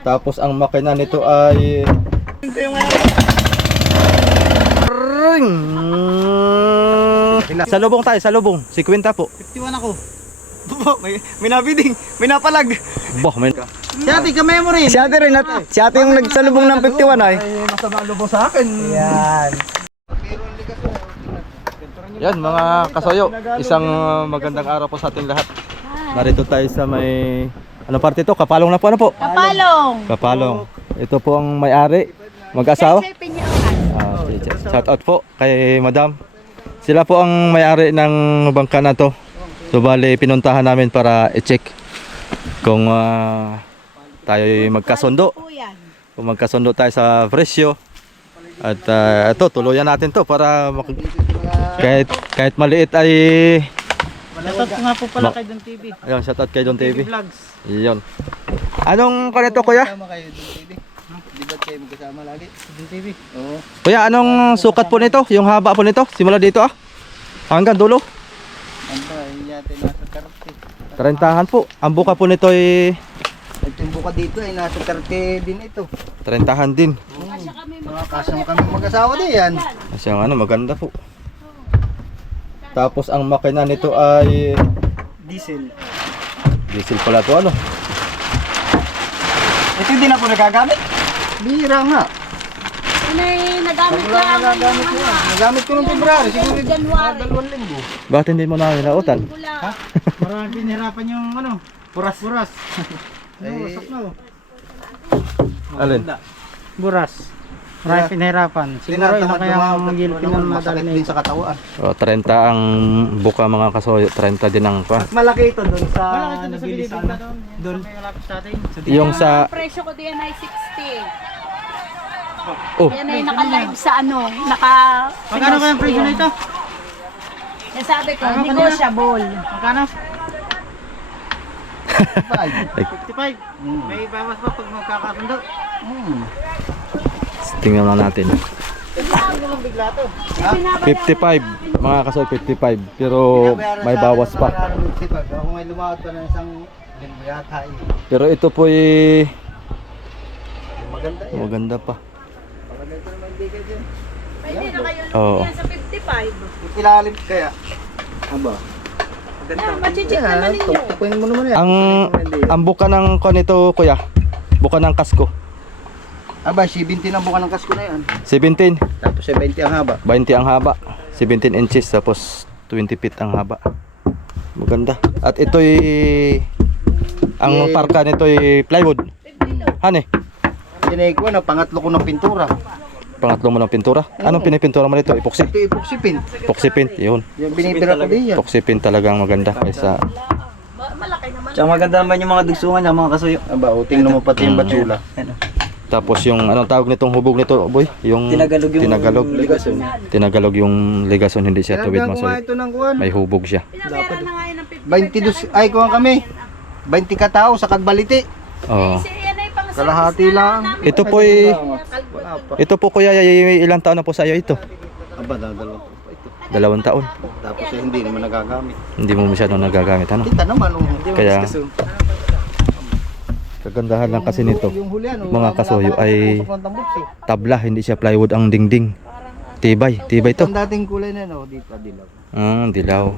Tapos ang makina nito ay 51. Sa lubong tayo, sa lubong. Si Quinta po. 51 ako. may, may nabiding, may napalag. Bah, may... Si ate, ka memory. Si ate rin, natin. Si ate yung nagsalubong na ng 51 ay. Masama ang lubong sa akin. Yan. Yan mga kasoyo, isang magandang araw po sa ating lahat. Narito tayo sa may ano parte ito? Kapalong na po, ano po? Kapalong. Kapalong. Ito po ang may-ari. Mag-asawa. Okay, uh, shout out po kay madam. Sila po ang may-ari ng bangka na ito. So bali, pinuntahan namin para i-check kung uh, tayo magkasundo. Kung magkasundo tayo sa presyo. At uh, ito, tuluyan natin to para kahit, kahit maliit ay Shoutout nga po pala kay Don TV. Ayun, shoutout kay Don TV. Iyon. Anong Ayun. Anong oh, kareto kuya? Kasama kayo, Don TV. Di ba kayo magkasama lagi? Don oh. TV. Oo. Kuya, anong sukat po nito? Yung haba po nito? Simula dito ah. Hanggang dulo. Ano, yun yate nasa karte. Tarentahan po. Ang buka po nito ay... Ito yung buka dito ay nasa karte din ito. Oh. Tarentahan din. Kasi kami magkasawa. Kasi eh, kami magkasawa din yan. Kasi ang ano, maganda po. Tapos ang makina nito ay diesel. Diesel pala 'to ano. Ito din ako nagagamit. Mira nga. Ay, nagamit ko lang. Nagamit ko lang. Nagamit ko nung February. Siguro January. Bakit hindi mo na nilautan? Ha? Para pinahirapan yung ano? Puras. Puras. ano, ay, wasak na o? Alin? Buras. Marami yeah. pinahirapan. Siguro ilang kaya ang magilipin ng madali na masyarakat sa katawan. O, so, 30 ang buka mga kasoyo. 30 din ang pa. Malaki ito doon sa Malaki ito na sa bilibig doon. Doon. Yung sa... presyo ko din ay 60. Oh. oh. Yan ay naka-live sa ano, naka... Magkano ba yung presyo na ito? Yan sabi ko, negosyable. Magkano? 55. 55. Mm. May bawas pa pag magkakasundo. Hmm. Tingnan lang natin. Ah. 55 mga kasal 55 pero may bawas pa pero ito po ay maganda yan. maganda pa ay, kayo sa 55. oh. Ah, ang ang buka ng kanito kuya buka ng kasko Aba, 17 ang buka ng kasko na yan. 17? Tapos 20 ang haba. 20 ang haba. 17 inches tapos 20 feet ang haba. Maganda. At ito'y... Ay... Ang eh, parka nito'y plywood. Hane? Tinayin ko na pangatlo ko ng pintura. Pangatlo mo ng pintura? Anong pinipintura mo nito? Epoxy? Ito'y epoxy paint. Epoxy paint, yun. Yung binibira ko din yan. Ipoksi paint talagang talaga maganda. Kaysa malaki naman. Tsaka maganda naman yung mga dugsungan niya, mga kasuyo. Aba, uting mo pati yung batula. Mm. Tapos yung anong tawag nitong hubog nito, oh boy? Yung tinagalog yung tinagalog. Legason. Tinagalog yung legason hindi siya tuwid mo May hubog siya. Dapat. 22 ay kuha kami. 20 katao sa kagbaliti. Oh. Kalahati lang. Ito po ay Ito po kuya, ilang taon na po sa iyo ito? Aba, dalawa dalawang taon. Tapos hindi naman nagagamit. Hindi mo masyado nagagamit, ano? Kita naman, um, hindi mo Kaya, Kagandahan yung lang kasi nito. Yung huli, no, mga kasoyo ay tabla, hindi siya plywood ang dingding. Parang, tibay, tibay so, so, so, to. Ang dating kulay na no, dito, dilaw. Ah, dilaw.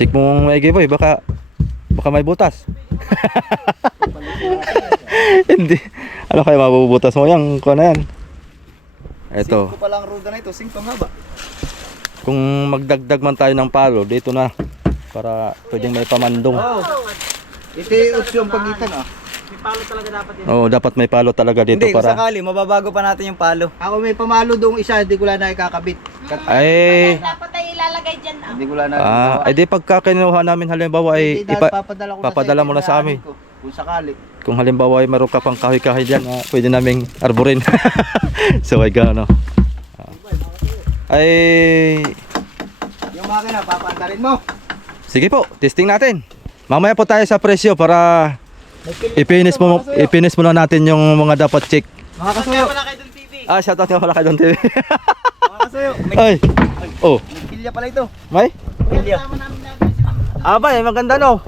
Check mo ang mga boy, baka baka may butas. hindi. Ano kaya mabubutas mo yan? Kung ano yan? Eto Sink pa lang ruda na ito. Sink nga ba? kung magdagdag man tayo ng palo, dito na para pwedeng may pamandong. Oh. Ito yung yung pagitan ah. May palo talaga dapat dito. Oh, dapat may palo talaga dito Hindi, para. Hindi, sakali, mababago pa natin yung palo. Ako may pamalo doon isa, hindi ko lang na ikakabit. Hmm. Ay, dapat ay ilalagay diyan. Hindi ko lang na. Ah, kawa. edi pagkakinuha namin halimbawa ay eh, ipa- papadala, ko papadala mo na sa amin. kung sakali. Kung halimbawa ay meron ka pang kahoy-kahoy diyan, ah, pwede naming arborin. so, ay gano ay yung makina papantarin mo sige po testing natin mamaya po tayo sa presyo para i-finish mo i-finish ipinis muna natin yung mga dapat check mga kasuyo ah shout out nga pala kay Don TV mga kasuyo ay oh may kilya pala ito may, may kilya Ah, ba, eh maganda no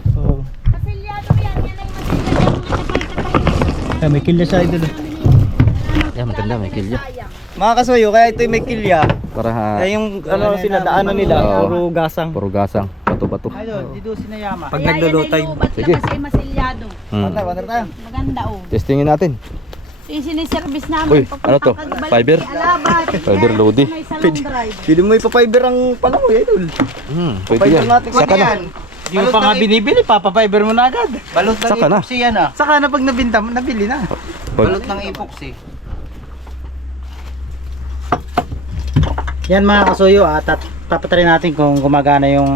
kasilya to yan yan ay masilya may kilya sa ito yan maganda may kilya mga kasuyo, kaya ito yung may kilya. Para ha. Kaya yung ano sila daanan nila, oh. puro gasang. Puro gasang, bato-bato. Ayun, oh. dito si Nayama. Pag nagdodo tayo. Sige. Kasi masilyado. Hmm. Pantay, pantay tayo. Maganda oh. Testingin natin. Yung siniservice namin. Uy, ano to? Fiber? Alaba. Fiber lodi. Pwede, pwede mo ipapiber ang pala mo, Yedul. Hmm, pwede yan. Saka na. Yung pa nga binibili, papapiber mo na agad. Balot ng ipoksi yan ah. Saka na pag nabinta, nabili na. Balot ng ipoksi. Yan mga kasuyo at ah, at papatry natin kung gumagana yung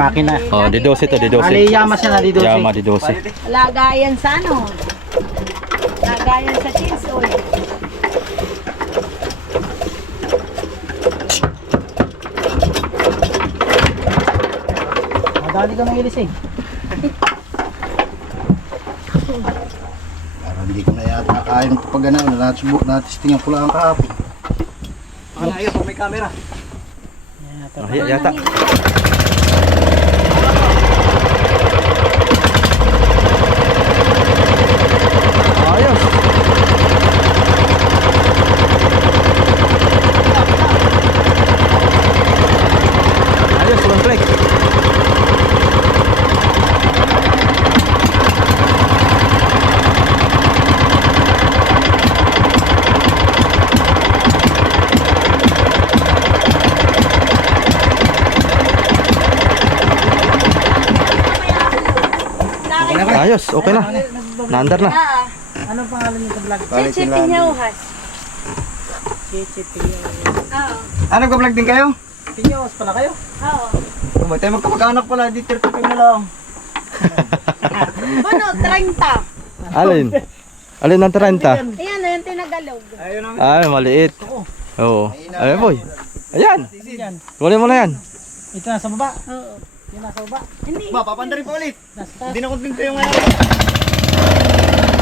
makina. Bayan, oh, didose to, didose. Ali, yamas yama, di yan, didose. Yama, didose. Lagayan sa ano? Lagayan sa tinsoy. Madali ka mag-ilis eh. Parang hindi ko na yata kaya ng pagganaan. Nasubok natin, tingnan ko lang ang kahapon. Ano yun? kamera. Ya, oh, ya, ya nah, tak. Nah, ya nah, tak. Nah, ya. Ayos, okay Ay, na. Nandar na. na, na. na. Ah, ah. Ano pangalan niyo sa vlog? Chichi Pinyauhas. Chichi Pinyauhas. Uh Oo. -oh. Ano ka vlog din kayo? Pinyauhas pala kayo? Uh Oo. -oh. Kumbay tayo magkapag-anak pala, di ah. 30 na lang. Bono, 30. Alin? Alin ang 30? Ayan na yung tinagalog. Ay, maliit. Oo. Ay, Ayan, boy. Yun. Ayan. Tuloy mo na yan. Ito na sa baba. Uh Oo. -oh. Nasa ba? Ano? Ba, pa nasa Hindi ah. Yung nasa baba. Hindi. Ba, papanda rin ulit. Hindi na kontento yung ngayon.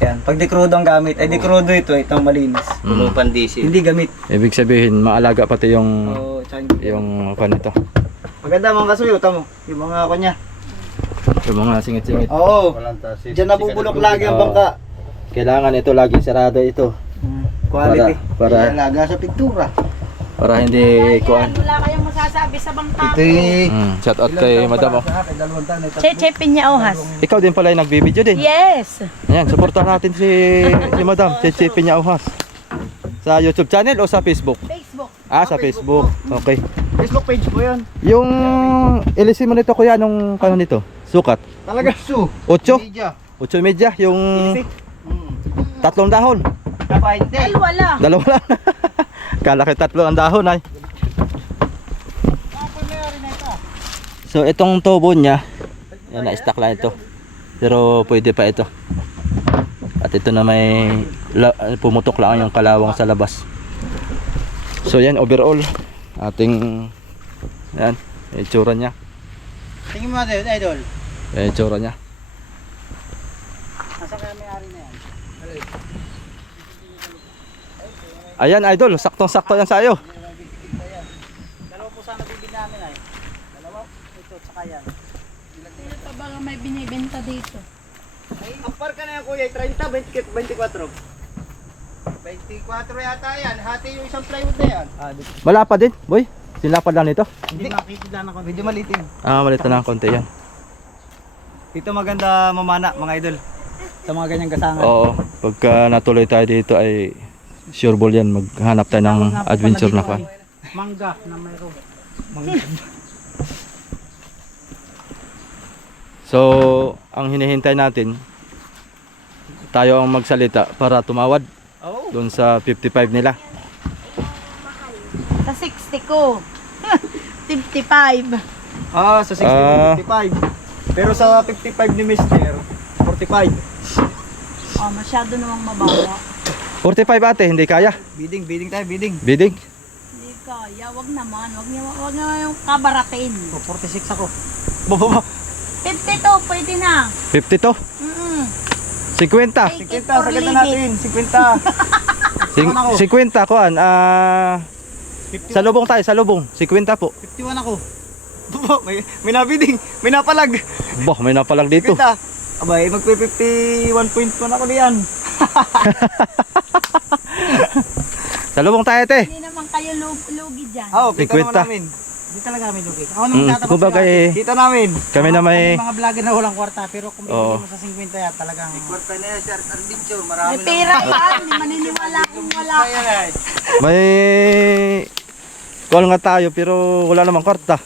Yan. Pag di crudo ang gamit, Oo. ay di crudo ito, itong malinis. Mm. pandisi. Hindi gamit. Ibig sabihin, maalaga pati yung... Oh, yung pan ito. Maganda mga kasuyo, mo. Yung mga kanya. Yung so, mga singit-singit. Oo. Oh, Diyan si nabubulok lagi ang bangka. Kailangan ito lagi sarado ito. Hmm. Quality. Para, para. Alaga sa pintura para hindi ko an. Wala kayong masasabi sa bangka. Ito mm. shout out Ilang kay Madam. Siya, kay tanay, che Che Piñaojas. Ikaw din pala yung nagbi-video din. Yes. Ayun, suportahan natin si si Madam si Cheche Che Piñaojas. Sa YouTube channel o sa Facebook? Facebook. Ah, oh, sa Facebook. Facebook po. Okay. Facebook page ko 'yon. Yung okay, ilisin mo nito kuya nung kanon nito. Sukat. Talaga su. Ocho. Media. Ocho media yung Ilisi. Mm. Tatlong dahon. Dalawa lang. Dalawa lang. Kala kayo tatlo ang dahon ay. So itong tubo niya, yan na stack lang ito. Pero pwede pa ito. At ito na may pumutok lang yung kalawang sa labas. So yan overall ating yan itsura niya. Tingin mo na idol. Yan itsura niya. Ayan idol, saktong-sakto yan sa'yo. Dalawa po sana bibili namin ay. Dalawa, ito at yan. Ito pa ba may binibenta dito? Ampar ka na yan kuya, 30, 24. 24 yata yan, hati yung isang plywood na yan. Wala pa din, boy. Sinlapad lang nito. Hindi, makikita na konti. Medyo malitin. Ah, malitin na konti yan. dito maganda mamana mga idol sa mga ganyang kasangan. Oo, pagka natuloy tayo dito ay sure ball yan maghanap tayo ng adventure na pa mangga na mayroon so ang hinihintay natin tayo ang magsalita para tumawad doon sa 55 nila sa 60 ko 55 ah sa 60 uh, 55 pero sa 55 ni mister 45 oh, masyado namang mababa 45 ate, hindi kaya. Bidding, bidding tayo, bidding. Bidding? Hindi kaya, wag naman. Wag niya, wag niya yung kabaratin. So, 46 ako. Baba, baba. 52, pwede na. 52? Mm-hmm. 50. 50, 50, 50. 50? 50, sagat na natin. 50. 50 ko, an. Uh, 51. sa lubong tayo, sa lubong. 50 po. 51 ako. Baba, may, may nabidding. May napalag. baba, may napalag dito. 50. Abay, magpe ako diyan. Salubong tayo, te. Hindi naman kayo lugi log, diyan. Oo, oh, si kita quinta. naman namin. Hindi talaga kami lugi. Ako oh, naman mm, tatapos si kumbaga, sila. Kita namin. Kami oh, na may eh. Mga vlogger na walang kwarta, pero kung oh. mo sa 50 ya talagang... May kwarta na yan, sir. Arbicho, marami na. May pera yan. Hindi maniniwala kung wala. May... Kuwal nga tayo, pero wala namang kwarta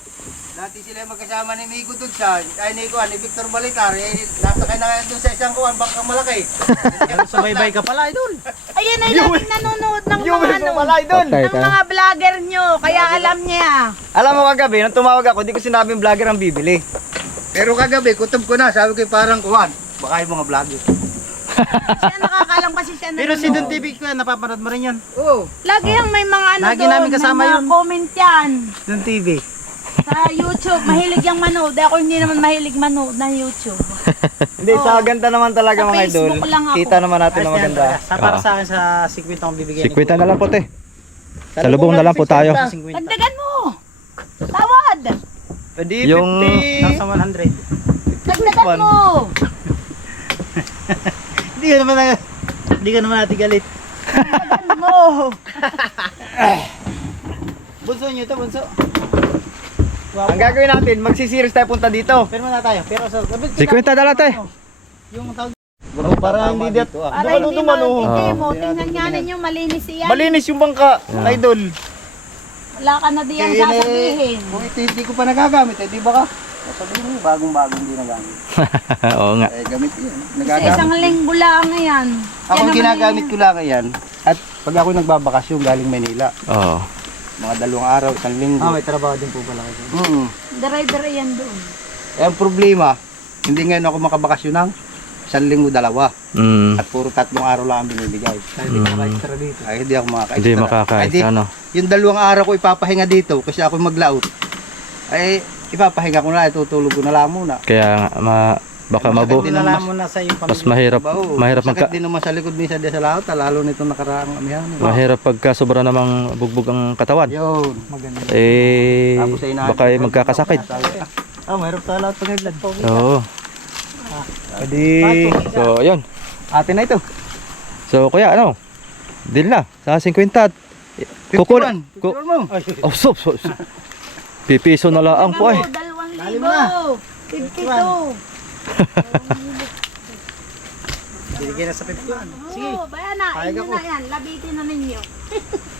sila magkasama ni Migo doon sa ay Nico, ko ni Victor Balitar eh nasa kanya na doon sa isang kuan baka malaki. so bye bye ka pala doon. Ayun ay yung ay, nanonood ng mga ano. doon. Okay, mga vlogger nyo kaya alam niya. Alam mo kagabi nung tumawag ako hindi ko sinabing vlogger ang bibili. Pero kagabi kutob ko na sabi ko parang kuan baka yung mga vlogger. siya nakakalam kasi siya na Pero si Don TV ko yan, napapanood mo rin yan. Oo. Lagi uh -huh. yung may mga Lagi ano Lagi doon, namin kasama may mga comment yan. Don TV sa YouTube, mahilig yung manood. Ako hindi naman mahilig manood na YouTube. hindi, oh, oh, sa so, ganda naman talaga sa mga Facebook idol. Lang ako. Kita naman natin na si maganda. Raya. Sa uh. para sa akin sa sikwit akong bibigyan. Sikwit si na lang po, te. Sa, sa lubong lang na lang, si lang po si tayo. Tagdagan si mo! Tawad! Pwede yung... 50! Yung... 100. Tagdagan mo! Hindi ka naman Hindi ka naman natin galit. Tagdagan mo! bunso nyo ito, bunso. Ang gagawin natin, magsisiris tayo punta dito. Pero na tayo. Pero sir, sabi ko. Sikwenta dala tayo. Yung tawag. para hindi dito, dito. Ah. Para hindi dito mano. Oh. oh. oh. oh. oh. Tingnan niya ninyo malinis iyan. Malinis yung bangka, yeah. Oh. idol. Wala ka na diyan okay, sasabihin. kung eh, oh, ito hindi ko pa nagagamit, eh, di ba ka? O, sabihin mo, bagong-bago hindi nagagamit. Oo nga. Eh, gamit yun. Nagagamit. Isang linggo lang yan. Ako ginagamit ko lang yan. At pag ako nagbabakas yung galing Manila. Oo. Oh mga dalawang araw, isang linggo. Ah, oh, may trabaho din po pala kayo. Mm. Driver ay yan doon. Eh, ang problema, hindi ngayon ako makabakasyon ng isang linggo dalawa. Mm. At puro tatlong araw lang ang binibigay. Kaya mm. hindi ka dito. hindi ako makaka mm. Hindi makaka-extra, maka di, Yung dalawang araw ko ipapahinga dito kasi ako maglaot. Ay, ipapahinga ko na, itutulog ko na lang muna. Kaya ma baka mabuo. na mabu mas, mo na sa mas mahirap bao. mahirap ang din naman sa likod mismo sa lahat lalo nito nakaraang amihan diba? mahirap pagka sobra namang bugbog ang katawan yun maganda eh inaan, baka ay magkakasakit mag oh, so, ah mahirap sa lahat pag hidlad po oo pwede so yun ate na ito so kuya ano deal na sa 50 at kukul 51, 51. Ku 51. Ay, oh so sop so. pipiso na lang ang po ay dalawang libo 52 Diligyan na sa 50 ano? Sige. Oo, baya na. Ayun na yan. Labitin na ninyo.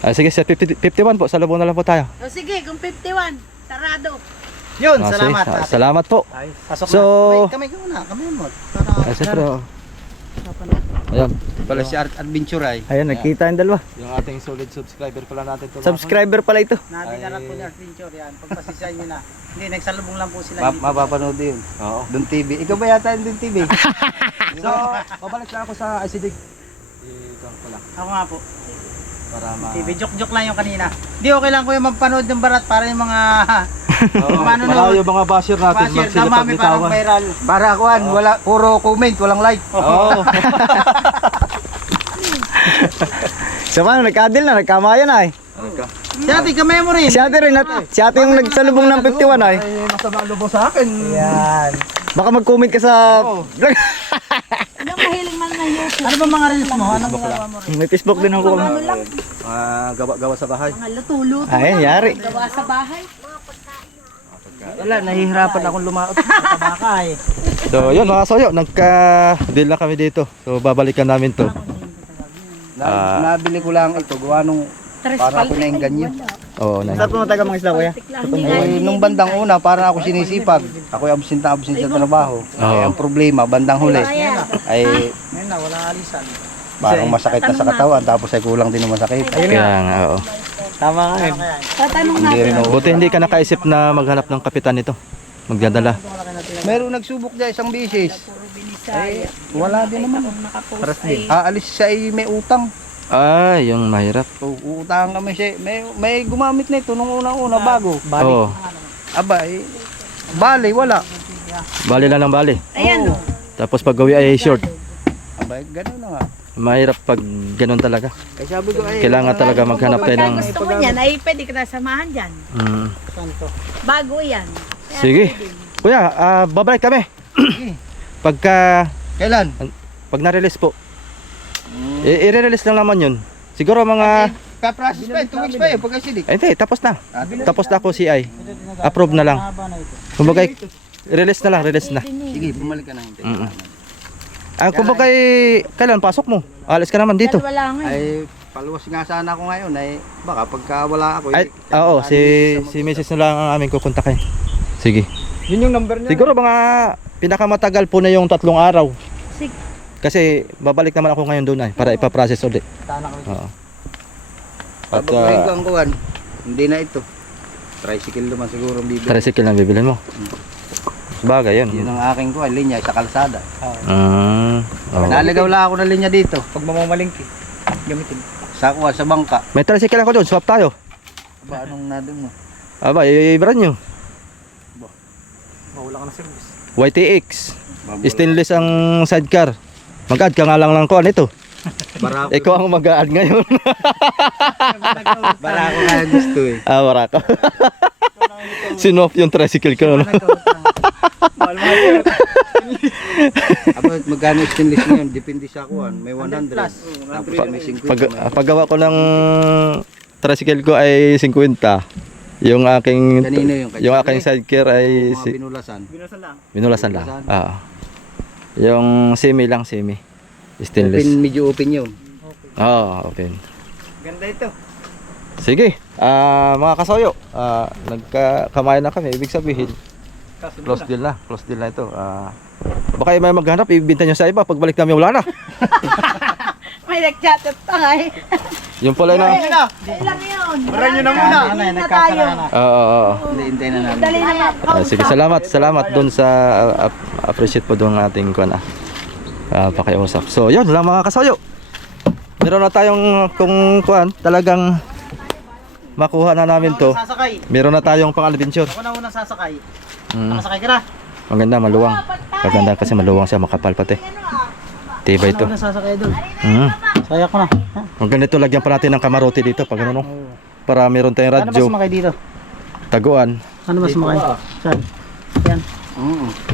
ah, sige sir. 51 po. Salubong na lang po tayo. Oh, so, sige. Kung 51. Tarado. Yun. Ay, salamat. Say, salamat po. Ay, na. so. Na. Wait. Kamay ko na. Kamay mo. Tara. Ah, sir, tara. Pero, Ayan. Pala si Art Adventure ay. Ayan, nakita ang dalawa. Yung ating solid subscriber pala natin to. Subscriber pala ito. Natin na lang po ni Art Adventure yan. Pagpasisyahin nyo na. Hindi, nagsalubong lang po sila. Pa mapapanood yun. Oo. Doon TV. Ikaw ba yata yung Doon TV? so, pabalik lang ako sa ICD. Ikaw pala. Ako nga po. Para TV. Joke-joke lang yung kanina. Hindi okay lang ko yung magpanood ng barat para yung mga Oh, yung mga yung mga basher natin basher, magsilip na mami para kuan oh. wala puro comment walang like oh. sa so, paano nagkadil na nagkamayan na, eh. oh. si si ay, ay Si Ate, kamay mo rin. Si Ate rin. At, si Ate yung ay, nagsalubong ay, ng 51 ay. Eh. Ay, masama lubo sa akin. Ayun. Baka mag-comment ka sa... Oh. Ang mahiling man na YouTube. Ano ba mga reels mo? Anong ginagawa mo rin? May Facebook din ako. Ano uh, gawa, gawa sa bahay. Mga lutulo. Ayan, yari. Gawa sa bahay. Mga yung, mga yung, mga yung, wala, nahihirapan akong lumaot sa tabaka eh. So yun mga soyo, nagka-deal na kami dito. So babalikan namin to. Mga, uh, nabili ko lang ito, gawa nung para ako na yung ganyan oh, sa nanalo. Saan pumunta ka mga isla, kuya? E, ya. nung bandang una, parang ako sinisipag. Ako'y absent absent sa trabaho. Oh. Ay, okay, ang problema, bandang huli. Ay, na, wala alisan. parang masakit na ka sa katawan, tapos ay kulang din naman no na. okay, na, oh. sa kita. Kaya ng nga, oo. Tama nga yun. Tatanong hindi natin. Rin, o, but but hindi ka nakaisip na maghanap ng kapitan ito. Magdadala. Meron nagsubok niya isang bisis. Eh, wala din naman. Aalis ah, siya ay may utang. Ay, ah, yung mahirap. Uutangan uh, kami siya. May, may gumamit na ito nung una-una bago. Bali. Aba, oh. Abay. Bali, wala. Bali lang ng bali. Ayan. No. Tapos pag gawi ay short. Aba, ganun na nga. Mahirap pag ganun talaga. So, Kailangan talaga maghanap tayo ng... Gusto ko yan, ay pwede ka na samahan dyan. Mm. Bago yan. Kaya Sige. Kuya, uh, babalik kami. Pagka... Kailan? Pag na-release po. Mm. I-release -re lang naman yun. Siguro mga... Pa-process okay. pa, 2 weeks pa yun, pag acidic. Hindi, eh, tapos na. Ah, tapos bilod. tapos bilod. na ako bilod. CI. Bilod Approve na lang. Kumbaga, release bilod. na lang, release na. Sige, bumalik ka na. Mm -hmm. Ah, kumbaga, kailan pasok mo? Alis ka naman dito. Lang, eh. Ay, paluwas nga sana ako ngayon. Ay, eh. baka pagka wala ako. Eh, Ay, oo, oh, si si, si, si Mrs. na lang ang aming kukuntakin. Sige. Yun yung number niya. Siguro mga pinakamatagal po na yung tatlong araw. Sige. Kasi babalik naman ako ngayon doon ay para ipaprocess Tana -tana. Uh oh. ipaprocess ulit. Tanak ko. Oo. At uh, kuhan, kuhan. hindi na ito. Tricycle naman siguro ang bibili. Tricycle lang bibili mo. Hmm. Bagay yun. Yun huh? ang aking kuha, linya sa kalsada. Ah. Uh, oh. Uh -huh. uh -huh. Naligaw lang ako ng linya dito. Pag mamamalingki, gamitin. Sa kuha, sa bangka. May tricycle ako doon, swap tayo. Aba, anong nadin mo? Aba, i-brand eh, nyo. Aba, mawala ka na service. YTX. Stainless ang sidecar. Ah. Mag-add ka nga lang lang ko ano ito? barako. Ikaw ang mag-add ngayon. barako nga yung gusto eh. Ah, barako. Sinop yung tricycle ko. Ano? Magkano yung stainless na Depende sa ako. Ano? May 100. 100 pa may Pag, pagawa ko ng tricycle ko ay 50. Yung aking Sanino yung, yung aking side, side care ay binulasan. Binulasan lang. Binulasan Binula lang. La. Ah. Yung semi lang semi. Stainless. Open, medyo open yun. Oo, oh, open. Ganda ito. Sige, uh, mga kasoyo, uh, nagkakamayan na kami. Ibig sabihin, uh, Kasunan close deal na. Close deal na ito. Uh, baka yung may maghanap, ibibinta nyo sa iba. Pagbalik namin, wala na. may nagchat at tangay. yung pala na. Ilan <na, laughs> <na. laughs> yun? Maran nyo na muna. Hindi na tayo. Oo, oo, oh, oh, oh. Hindi, Hindi na namin. Sige, uh, na, salamat. Ito, salamat doon sa... Uh, uh, appreciate po doon natin ko na uh, pakiusap so yun lang mga kasayo meron na tayong kung kuan talagang makuha na namin to meron na tayong pang adventure ako mm. na unang sasakay sasakay ka na ganda, maluwang Ang ganda kasi maluwang siya makapal pati tiba ito mm. saya ko na Ang ganda ganito lagyan pa natin ng kamarote dito pag ganun, para meron tayong radyo ano ba sumakay dito taguan ano ba sumakay saan yan mm -hmm.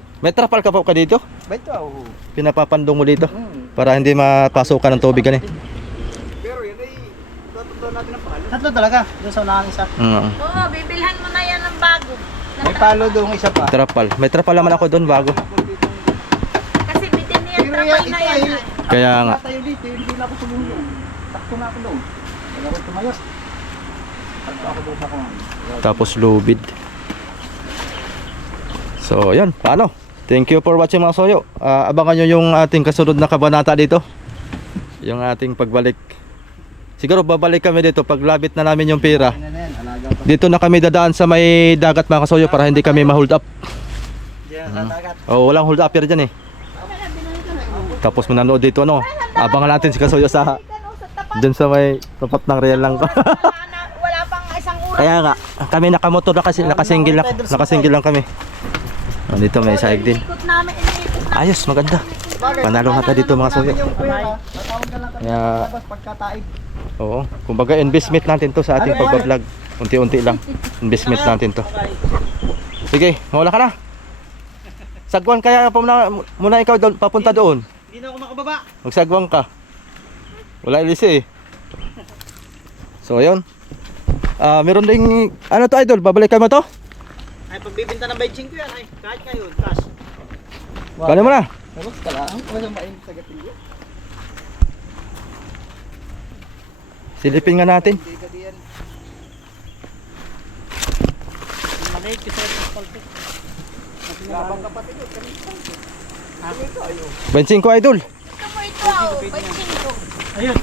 May trapal ka pa ka dito? May trapal. Pinapapandong mo dito mm. para hindi mapasokan ng tubig gani. Pero yan ay tatlo natin ng palo. Tatlo talaga, doon sa unahan isa. Mm. Uh -huh. Oo, oh, bibilhan mo na yan ng bago. Ng may, may palo doon isa pa. May trapal. May trapal naman ako doon bago. Kasi bitin niya trapal yan, na yan. Ay, ay. ay, kaya ako nga. Tayo dito, hindi na ako sumulong. Sakto na ako doon. Wala ko tumayo. Tapos lubid. So, yan. Paano? Thank you for watching mga soyo. Uh, abangan nyo yung ating kasunod na kabanata dito. Yung ating pagbalik. Siguro babalik kami dito pag labit na namin yung pira. Dito na kami dadaan sa may dagat mga soyo para hindi kami ma-hold up. Uh, oh, walang hold up pira dyan eh. Tapos mo dito ano. Abangan natin si kasoyo sa dyan sa may tapat ng real lang. Kaya nga, kami nakamotor na kasi nakasingil lang, nakasingil lang kami. Nandito may isa din. Ayos, maganda. Panalo nga dito mga suyo. Yeah. Oo. Kumbaga, investment natin to sa ating pagbablog. Unti-unti lang. Investment natin to. Sige, wala ka na. Sagwan kaya muna, muna ikaw doon, papunta doon. Hindi na ako makababa. Magsagwan ka. Wala ilis eh. So, ayun. Uh, meron ding, ano to idol, babalik kayo mo to? Ay, pagbibinta ng bayad 5 yan, ay, kahit ngayon, cash. Wow. Kala mo na! Ano? Kala ang kaya ng bayad sa gatil Silipin nga natin. Malay, kisa yung asfaltik. Labang kapatid ko, ayun isang ko. Ito Ha? Benzin ko idol. Ayun.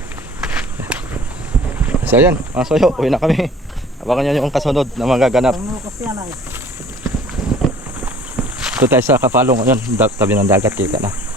So ayun, mga soyo, uwi na kami. Abangan nyo yung kasunod na magaganap. Ano kasi yan ay? Ito tayo sa kapalong. Ayan, tabi ng dagat. Kaya na.